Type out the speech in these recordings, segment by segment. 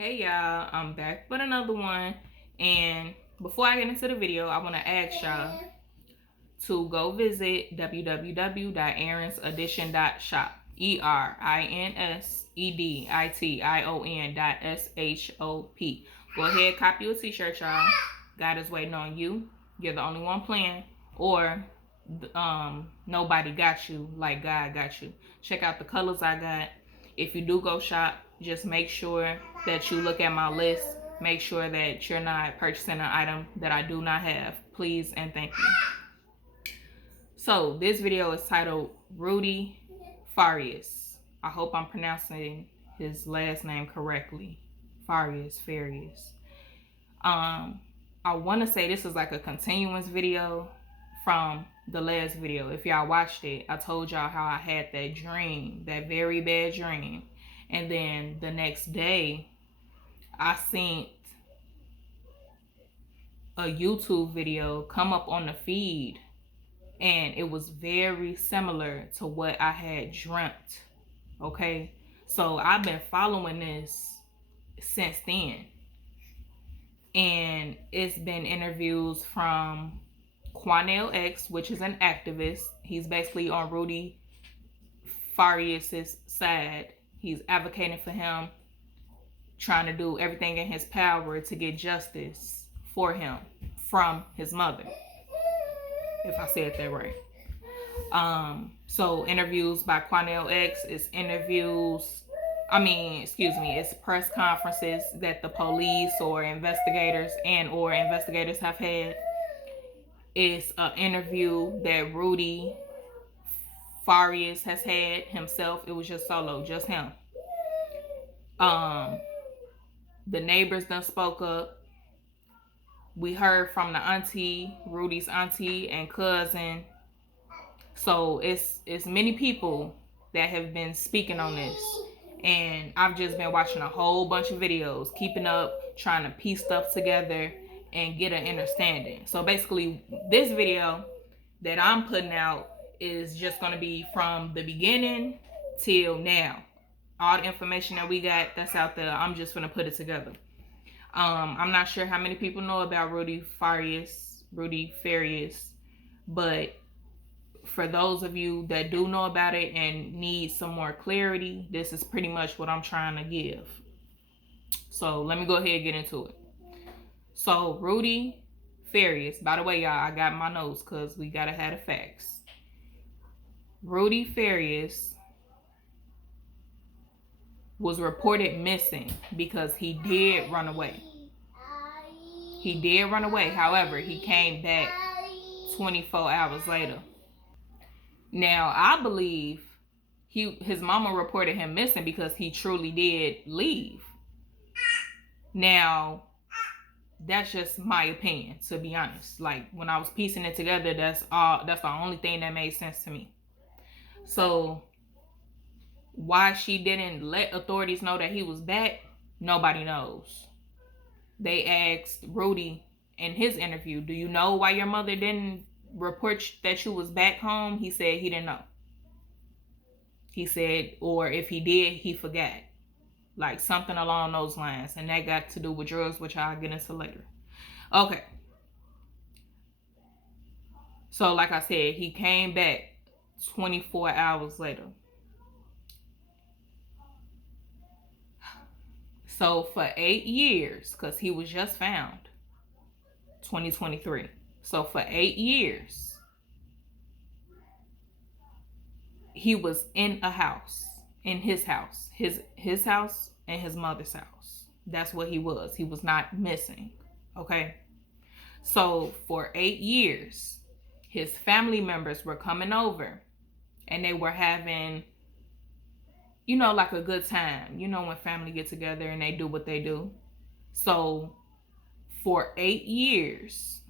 Hey y'all, I'm back with another one. And before I get into the video, I want to ask y'all to go visit www.erinsedition.shop. ERINSEDITION.SHOP. Go ahead, copy a t-shirt, y'all. God is waiting on you. You're the only one playing. Or nobody got you like God got you. Check out the colors I got. If you do go shop, just make sure that you look at my list. Make sure that you're not purchasing an item that I do not have. Please and thank you. So this video is titled Rudy Farias. I hope I'm pronouncing his last name correctly. Farias. I want to say this is like a continuous video from the last video. If y'all watched it, I told y'all how I had that dream, that very bad dream. And then the next day, I seen a YouTube video come up on the feed, and it was very similar to what I had dreamt. Okay, so I've been following this since then, and it's been interviews from Quanell X, which is an activist. He's basically on Rudy Farias' side. He's advocating for him, trying to do everything in his power to get justice for him from his mother, if I said that right. So interviews by Quanell X is it's press conferences that the police or investigators have had. It's an interview that Rudy Farias has had himself. It was just solo, just him. The neighbors done spoke up. We heard from the auntie, Rudy's auntie and cousin. So it's many people that have been speaking on this. And I've just been watching a whole bunch of videos, keeping up, trying to piece stuff together and get an understanding. So basically, this video that I'm putting out is just going to be from the beginning till now. All the information that we got that's out there, I'm just going to put it together. I'm not sure how many people know about Rudy Farias, but for those of you that do know about it and need some more clarity, this is pretty much what I'm trying to give. So let me go ahead and get into it. So Rudy Farias, by the way, y'all, I got my notes because we gotta have the facts. Rudy Farias was reported missing because he did run away. However, he came back 24 hours later. Now, I believe his mama reported him missing because he truly did leave. Now, that's just my opinion, to be honest. Like, when I was piecing it together, that's the only thing that made sense to me. So why she didn't let authorities know that he was back, nobody knows. They asked Rudy in his interview, do you know why your mother didn't report that you was back home? He said he didn't know. He said, or if he did, he forgot. Like something along those lines. And that got to do with drugs, which I'll get into later. Okay. So like I said, he came back 24 hours later. So for 8 years, because he was just found 2023. So for 8 years, he was in a house, in his house, his house and his mother's house. That's what he was. He was not missing. Okay. So for 8 years, his family members were coming over and they were having, like a good time. When family get together and they do what they do. So for 8 years,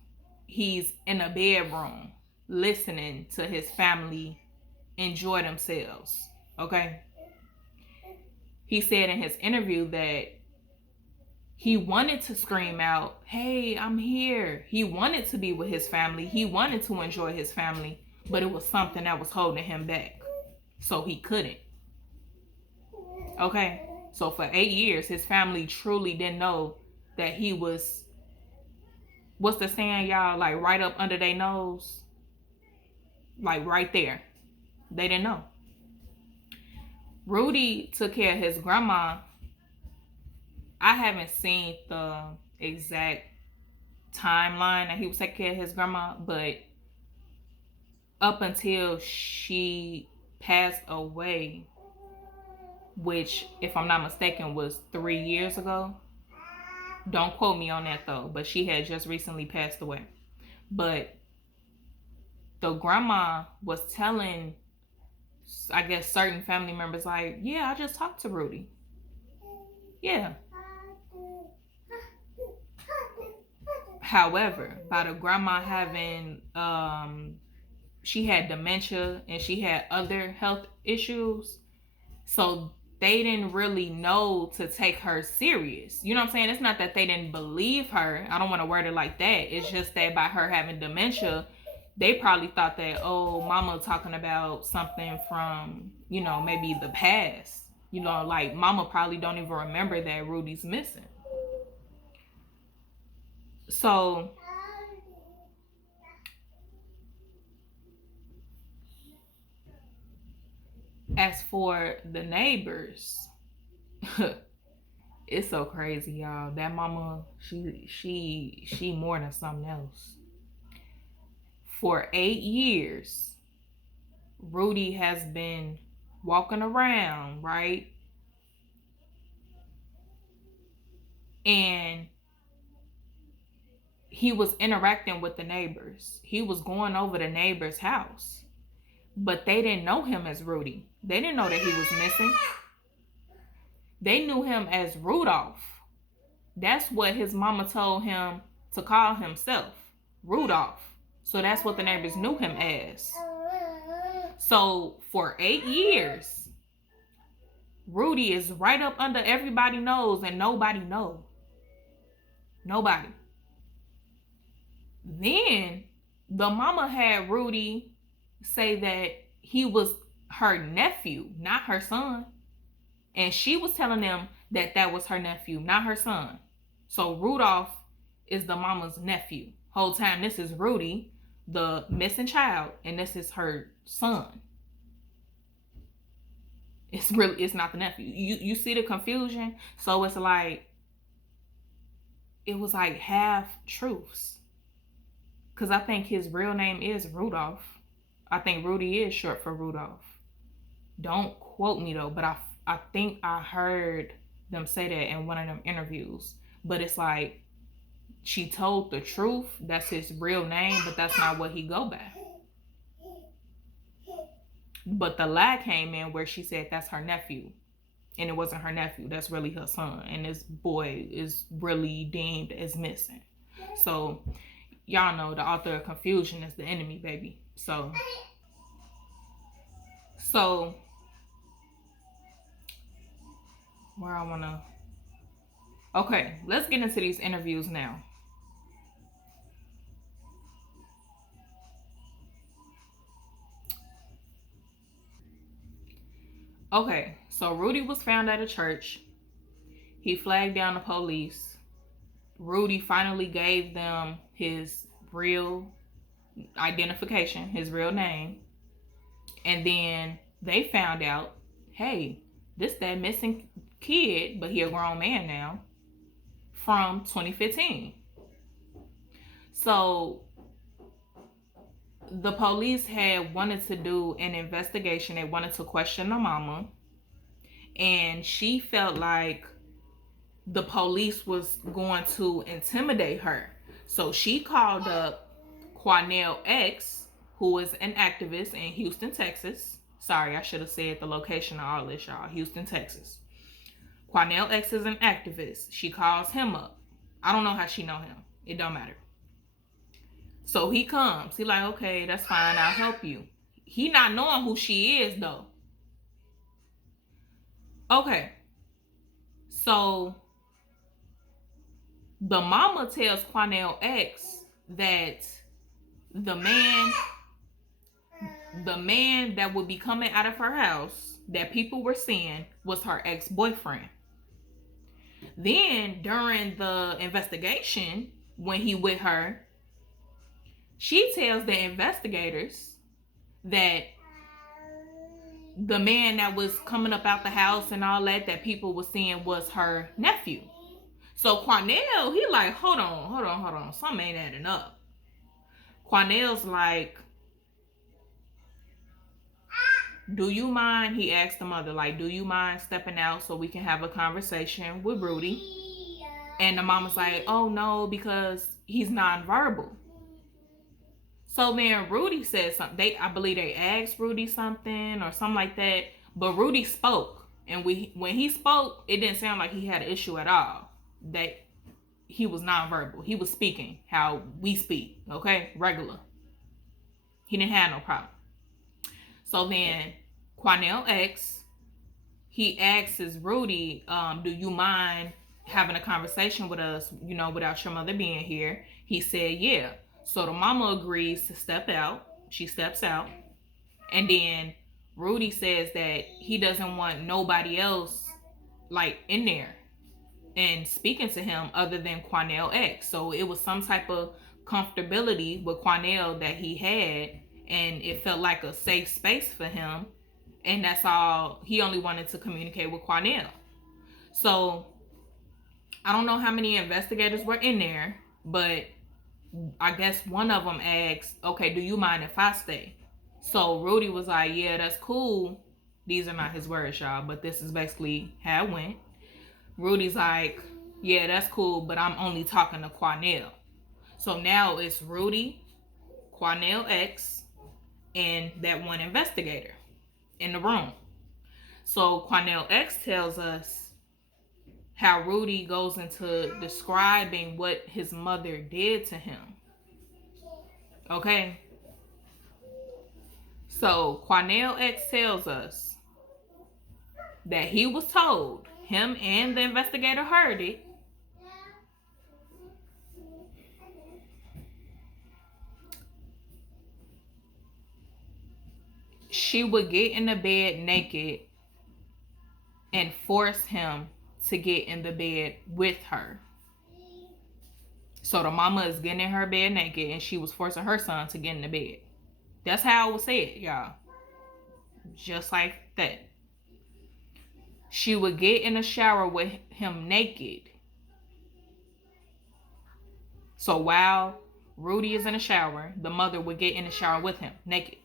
he's in a bedroom listening to his family enjoy themselves. Okay. He said in his interview that he wanted to scream out, hey, I'm here. He wanted to be with his family. He wanted to enjoy his family, but it was something that was holding him back. So he couldn't. Okay. So for 8 years, his family truly didn't know that he was, what's the saying, y'all? Like right up under their nose. Like right there. They didn't know. Rudy took care of his grandma. I haven't seen the exact timeline that he was taking care of his grandma, but up until she passed away, which, if I'm not mistaken, was 3 years ago. Don't quote me on that though, but she had just recently passed away. But the grandma was telling, I guess, certain family members, like, yeah, I just talked to Rudy. Yeah. However, by the grandma having, she had dementia and she had other health issues, so they didn't really know to take her serious. You know what I'm saying? It's not that they didn't believe her. I don't want to word it like that. It's just that by her having dementia, they probably thought that, oh, mama talking about something from, you know, maybe the past. You know, like mama probably don't even remember that Rudy's missing. So as for the neighbors, it's so crazy, y'all. That mama, she more than something else. For 8 years, Rudy has been walking around, right? And he was interacting with the neighbors. He was going over the neighbor's house. But they didn't know him as Rudy. They didn't know that he was missing. They knew him as Rudolph. That's what his mama told him to call himself, Rudolph. So that's what the neighbors knew him as. So for 8 years, Rudy is right up under everybody's nose and nobody knows. Nobody. Then the mama had Rudy say that he was her nephew, not her son. And she was telling them that that was her nephew, not her son. So Rudolph is the mama's nephew. Whole time this is Rudy, the missing child, and this is her son. It's not the nephew. You see the confusion? So it's like, it was like half truths. Because I think his real name is Rudolph. I think Rudy is short for Rudolph. Don't quote me though, but I think I heard them say that in one of them interviews. But it's like, she told the truth. That's his real name, but that's not what he go by. But the lie came in where she said that's her nephew. And it wasn't her nephew. That's really her son. And this boy is really deemed as missing. So, y'all know the author of confusion is the enemy, baby. So where I want to... Okay, let's get into these interviews now. Okay, so Rudy was found at a church. He flagged down the police. Rudy finally gave them his real identification, his real name. And then they found out, hey, this that missing kid, but he a grown man now, from 2015. So the police had wanted to do an investigation. They wanted to question the mama. And she felt like the police was going to intimidate her. So she called up Quanell X, who is an activist in Houston, Texas. Sorry, I should have said the location of all this, y'all. Houston, Texas. Quanell X is an activist. She calls him up. I don't know how she know him. It don't matter. So he comes. He like, okay, that's fine. I'll help you. He not knowing who she is, though. Okay. So the mama tells Quanell X that the man that would be coming out of her house that people were seeing was her ex-boyfriend. Then during the investigation, when he with her, she tells the investigators that the man that was coming up out the house and all that people were seeing was her nephew. So Quanell, he like, hold on. Something ain't adding up. Quanell's like, do you mind? He asked the mother, like, do you mind stepping out so we can have a conversation with Rudy? And the mama's like, oh no, because he's nonverbal. So then Rudy said something. I believe they asked Rudy something or something like that. But Rudy spoke. And when he spoke, it didn't sound like he had an issue at all. That he was nonverbal. He was speaking how we speak, okay? Regular. He didn't have no problem. So then Quanell X, he asks Rudy, do you mind having a conversation with us, without your mother being here? He said, yeah. So the mama agrees to step out. She steps out. And then Rudy says that he doesn't want nobody else like in there and speaking to him other than Quanell X. So it was some type of comfortability with Quanell that he had, and it felt like a safe space for him. And that's all. He only wanted to communicate with Quanell. So I don't know how many investigators were in there, but I guess one of them asked, okay, do you mind if I stay? So Rudy was like, yeah, that's cool. These are not his words, y'all, but this is basically how it went. Rudy's like, yeah, that's cool, but I'm only talking to Quanell. So now it's Rudy, Quanell X, and that one investigator in the room. So Quanell X tells us how Rudy goes into describing what his mother did to him. Okay? So Quanell X tells us that he was told, him and the investigator heard it, she would get in the bed naked and force him to get in the bed with her. So the mama is getting in her bed naked and she was forcing her son to get in the bed. That's how it was said, y'all. Just like that. She would get in the shower with him naked. So while Rudy is in the shower, the mother would get in the shower with him naked.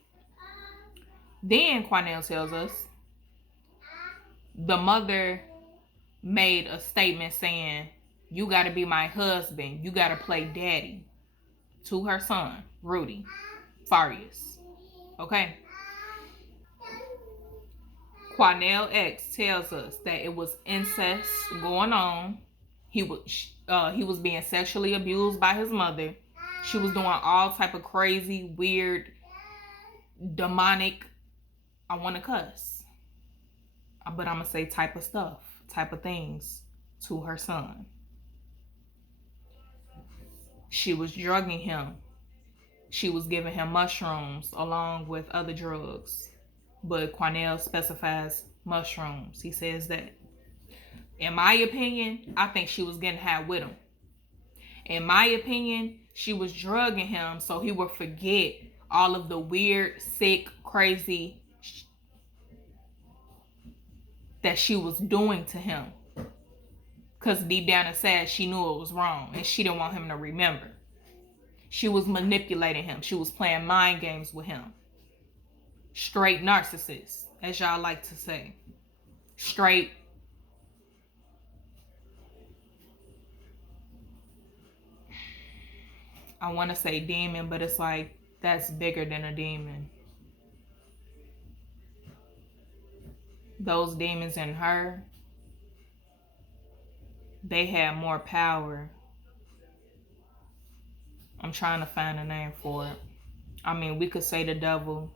Then Quanell tells us the mother made a statement saying, you got to be my husband. You got to play daddy to her son, Rudy Farias. Okay? Quanell X tells us that it was incest going on. He was being sexually abused by his mother. She was doing all type of crazy, weird, demonic, I want to cuss, but I'm going to say type of things to her son. She was drugging him. She was giving him mushrooms along with other drugs. But Quanell specifies mushrooms. He says that. In my opinion, I think she was getting high with him. In my opinion, she was drugging him so he would forget all of the weird, sick, crazy that she was doing to him. Because deep down inside, she knew it was wrong and she didn't want him to remember. She was manipulating him. She was playing mind games with him. Straight narcissist, as y'all like to say. Straight. I want to say demon, but it's like, that's bigger than a demon. Those demons in her, they had more power. I'm trying to find a name for it. I mean, we could say the devil.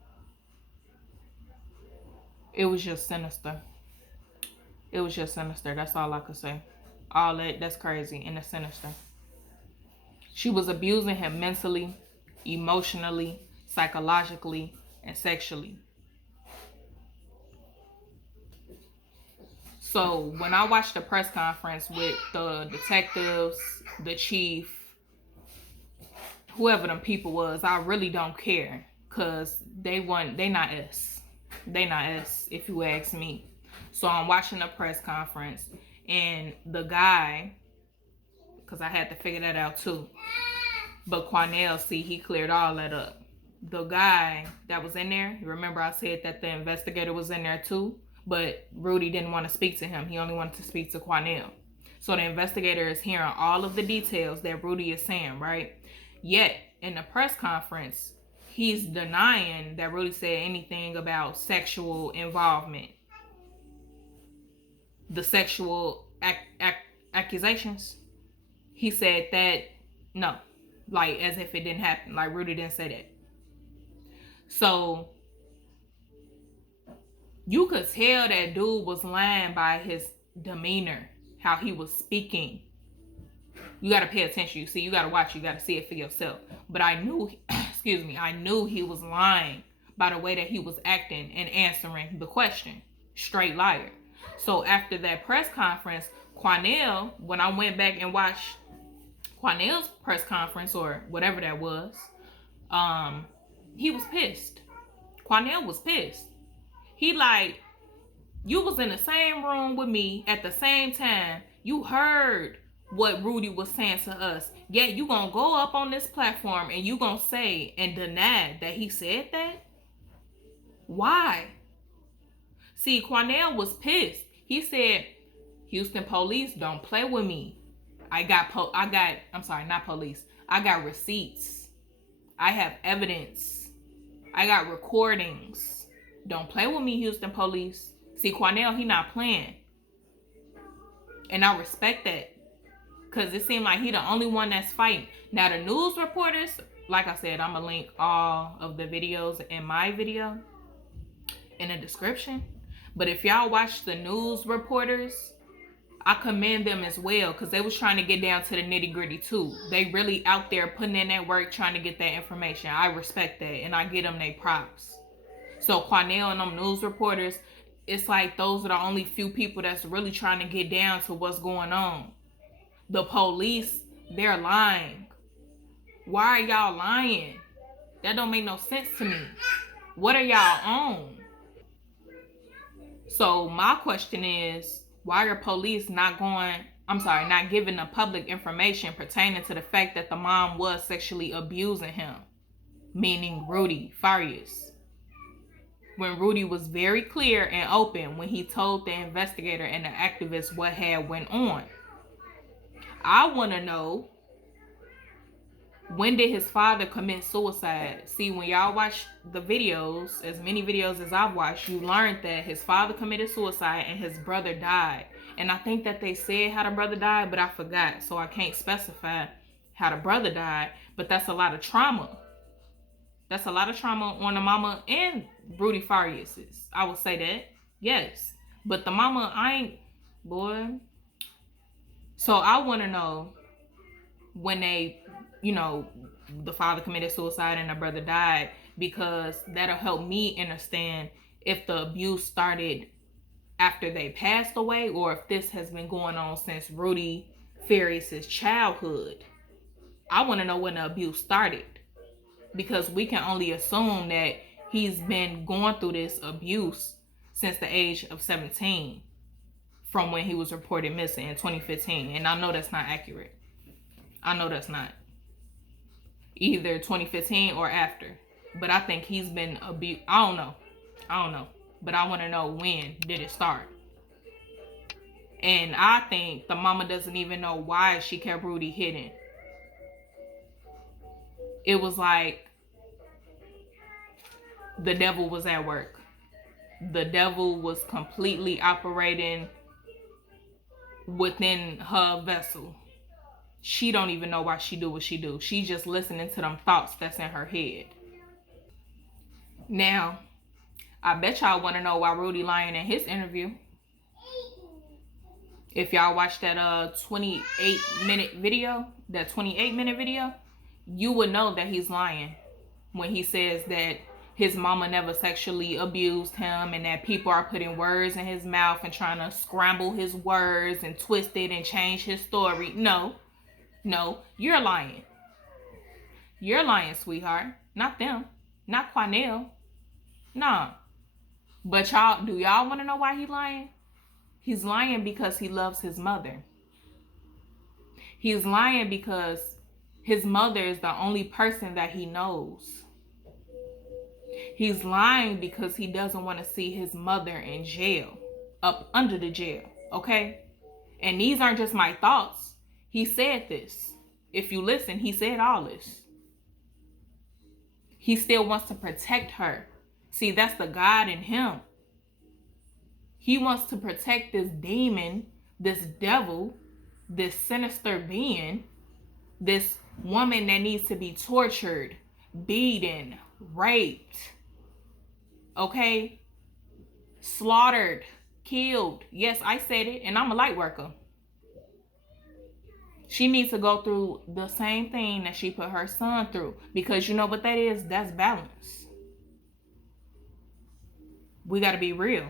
It was just sinister. It was just sinister. That's all I could say. All that's crazy and it's sinister. She was abusing him mentally, emotionally, psychologically, and sexually. So when I watched the press conference with the detectives, the chief, whoever them people was, I really don't care, cause they not us. They not us, if you ask me. So I'm watching the press conference, and the guy, cause I had to figure that out too. But Quanell, see, he cleared all that up. The guy that was in there, remember I said that the investigator was in there too, but Rudy didn't want to speak to him. He only wanted to speak to Quanell. So the investigator is hearing all of the details that Rudy is saying, right? Yet, in the press conference, he's denying that Rudy said anything about sexual involvement. The sexual accusations. He said that, no. Like, as if it didn't happen. Like, Rudy didn't say that. So, you could tell that dude was lying by his demeanor, how he was speaking. You got to pay attention. You see, you got to watch. You got to see it for yourself. But I knew, I knew he was lying by the way that he was acting and answering the question. Straight liar. So after that press conference, Quanell, when I went back and watched Quanell's press conference or whatever that was, he was pissed. Quanell was pissed. He like, you was in the same room with me at the same time. You heard what Rudy was saying to us. Yet you gonna go up on this platform and you gonna say and deny that he said that? Why? See, Quanell was pissed. He said, Houston police, don't play with me. I got receipts. I have evidence. I got recordings. Don't play with me, Houston police. See, Quanell, he not playing. And I respect that. Because it seemed like he the only one that's fighting. Now, the news reporters, like I said, I'm going to link all of the videos in my video in the description. But if y'all watch the news reporters, I commend them as well, because they was trying to get down to the nitty gritty too. They really out there putting in that work, trying to get that information. I respect that, and I give them their props. So Quanell and them news reporters, it's like those are the only few people that's really trying to get down to what's going on. The police, they're lying. Why are y'all lying? That don't make no sense to me. What are y'all on? So my question is, why are police not giving the public information pertaining to the fact that the mom was sexually abusing him, meaning Rudy Farias? When Rudy was very clear and open when he told the investigator and the activist what had went on. I want to know, when did his father commit suicide? See, when y'all watch the videos, as many videos as I've watched, you learned that his father committed suicide and his brother died. And I think that they said how the brother died, but I forgot. So I can't specify how the brother died. But that's a lot of trauma. That's a lot of trauma on the mama and Rudy Farias's. I would say that. Yes. But the mama, boy. So I want to know, when they, the father committed suicide and the brother died, because that'll help me understand if the abuse started after they passed away, or if this has been going on since Rudy Farias' childhood. I want to know when the abuse started, because we can only assume that he's been going through this abuse since the age of 17, from when he was reported missing in 2015. And I know that's not accurate. I know that's not. Either 2015 or after. But I think he's been abused. I don't know. But I want to know, when did it start? And I think the mama doesn't even know why she kept Rudy hidden. It was like the devil was at work. The devil was completely operating within her vessel. She don't even know why she do what she do. She just listening to them thoughts that's in her head. Now, I bet y'all want to know why Rudy lying in his interview. If y'all watch that 28-minute video, you would know that he's lying when he says that his mama never sexually abused him, and that people are putting words in his mouth and trying to scramble his words and twist it and change his story. No, you're lying. You're lying, sweetheart. Not them. Not Quanell. Nah. But y'all, do y'all want to know why he's lying? He's lying because he loves his mother. He's lying because his mother is the only person that he knows. He's lying because he doesn't want to see his mother in jail, up under the jail, okay? And these aren't just my thoughts. He said this. If you listen, he said all this. He still wants to protect her. See, that's the God in him. He wants to protect this demon, this devil, this sinister being, this woman that needs to be tortured, beaten, raped, okay? Slaughtered, killed. Yes, I said it, and I'm a light worker. She needs to go through the same thing that she put her son through. Because you know what that is? That's balance. We got to be real.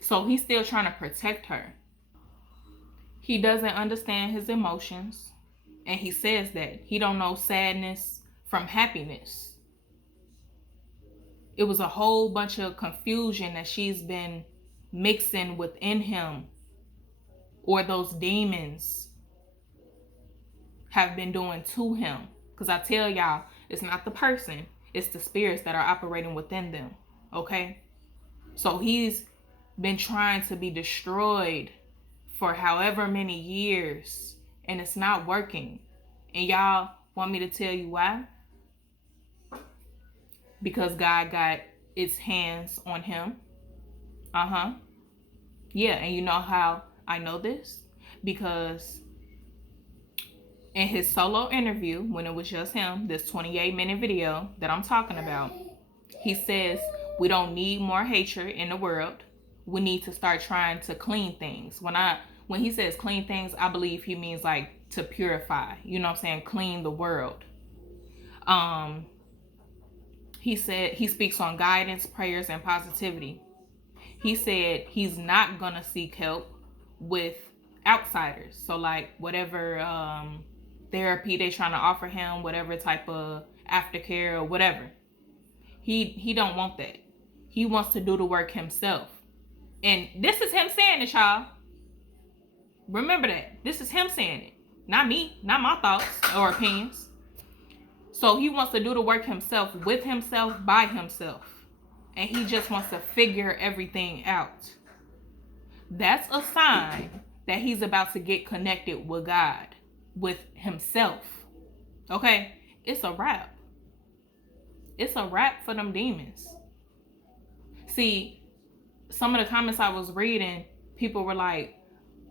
So he's still trying to protect her. He doesn't understand his emotions. And he says that. He don't know sadness from happiness. It was a whole bunch of confusion that she's been mixing within him. Or those demons have been doing to him. Because I tell y'all, it's not the person. It's the spirits that are operating within them. Okay? So he's been trying to be destroyed for however many years. And it's not working. And y'all want me to tell you why? Because God got its hands on him. Yeah, and you know how I know this? Because in his solo interview, when it was just him, this 28-minute video that I'm talking about, he says, we don't need more hatred in the world. We need to start trying to clean things. When he says clean things, I believe he means like to purify. You know what I'm saying? Clean the world. He said he speaks on guidance, prayers, and positivity. He said he's not going to seek help with outsiders. So like whatever therapy they're trying to offer him, whatever type of aftercare or whatever. He don't want that. He wants to do the work himself. And this is him saying it, y'all. Remember that. This is him saying it. Not me. Not my thoughts or opinions. So he wants to do the work himself, with himself, by himself. And he just wants to figure everything out. That's a sign that he's about to get connected with God, with himself. Okay? It's a wrap. It's a wrap for them demons. See, some of the comments I was reading, people were like,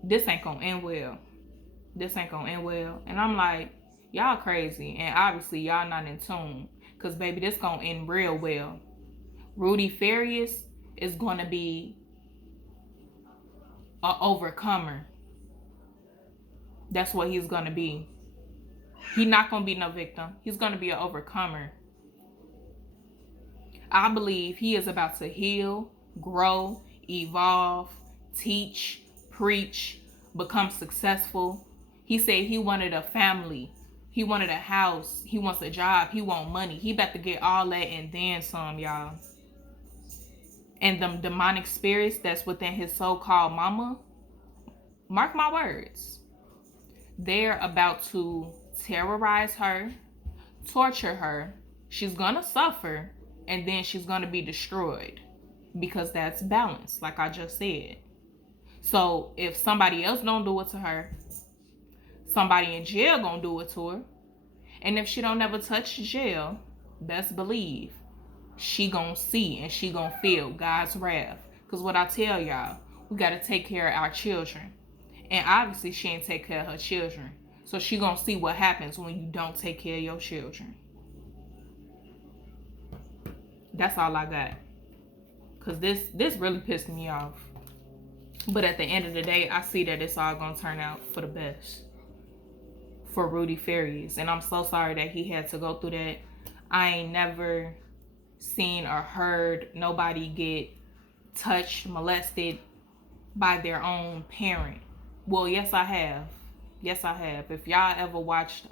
this ain't gonna end well. This ain't gonna end well. And I'm like, y'all crazy. And obviously y'all not in tune. Because baby, this gonna end real well. Rudy Farias is gonna be an overcomer. That's what he's gonna be. He's not gonna be no victim. He's gonna be an overcomer. I believe he is about to heal, grow, evolve, teach, preach, become successful. He said he wanted a family. He wanted a house. He wants a job. He want money. He about to get all that and then some, y'all. And them demonic spirits that's within his so-called mama, mark my words, they're about to terrorize her, torture her. She's gonna suffer, and then she's gonna be destroyed. Because that's balance, like I just said. So if somebody else don't do it to her, somebody in jail gonna do it to her. And if she don't ever touch jail, best believe she gonna see and she gonna feel God's wrath. Because what I tell y'all, we gotta take care of our children. And obviously she ain't take care of her children. So she gonna see what happens when you don't take care of your children. That's all I got. Because this really pissed me off. But at the end of the day, I see that it's all gonna turn out for the best. For Rudy Farias. And I'm so sorry that he had to go through that. I ain't never seen or heard nobody get touched, molested by their own parent. Well, yes, I have. Yes, I have. If y'all ever watched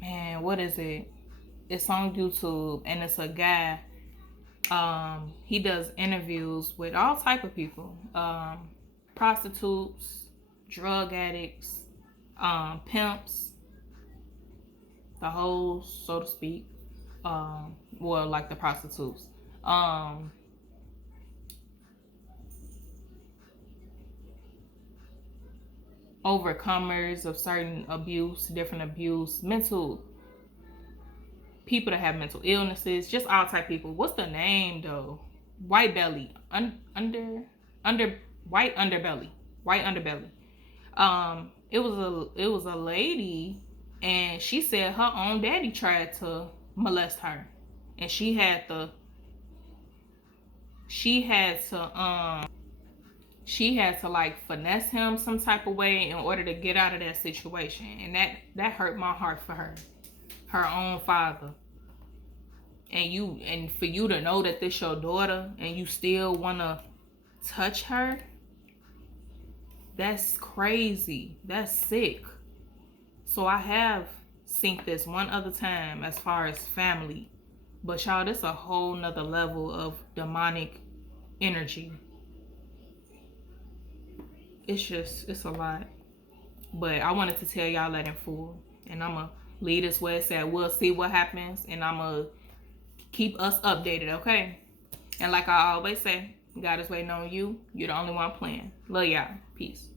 man, what is it? It's on YouTube, and it's a guy. He does interviews with all type of people, prostitutes, drug addicts, pimps, the hoes, so to speak. Well, like the prostitutes. Overcomers of certain abuse, different abuse, mental people that have mental illnesses, just all type of people. What's the name though? White belly, under white underbelly, white underbelly. It was a lady, and she said her own daddy tried to molest her, and she had to like finesse him some type of way in order to get out of that situation, and that hurt my heart for her own father. And for you to know that this your daughter and you still want to touch her, that's crazy. That's sick. So I have seen this one other time as far as family, but y'all, this a whole nother level of demonic energy. It's a lot. But I wanted to tell y'all that in full, and I'm gonna lead us where it said we'll see what happens, and I'm gonna keep us updated, okay? And like I always say, God is waiting on you. You're the only one playing. Love y'all. Peace.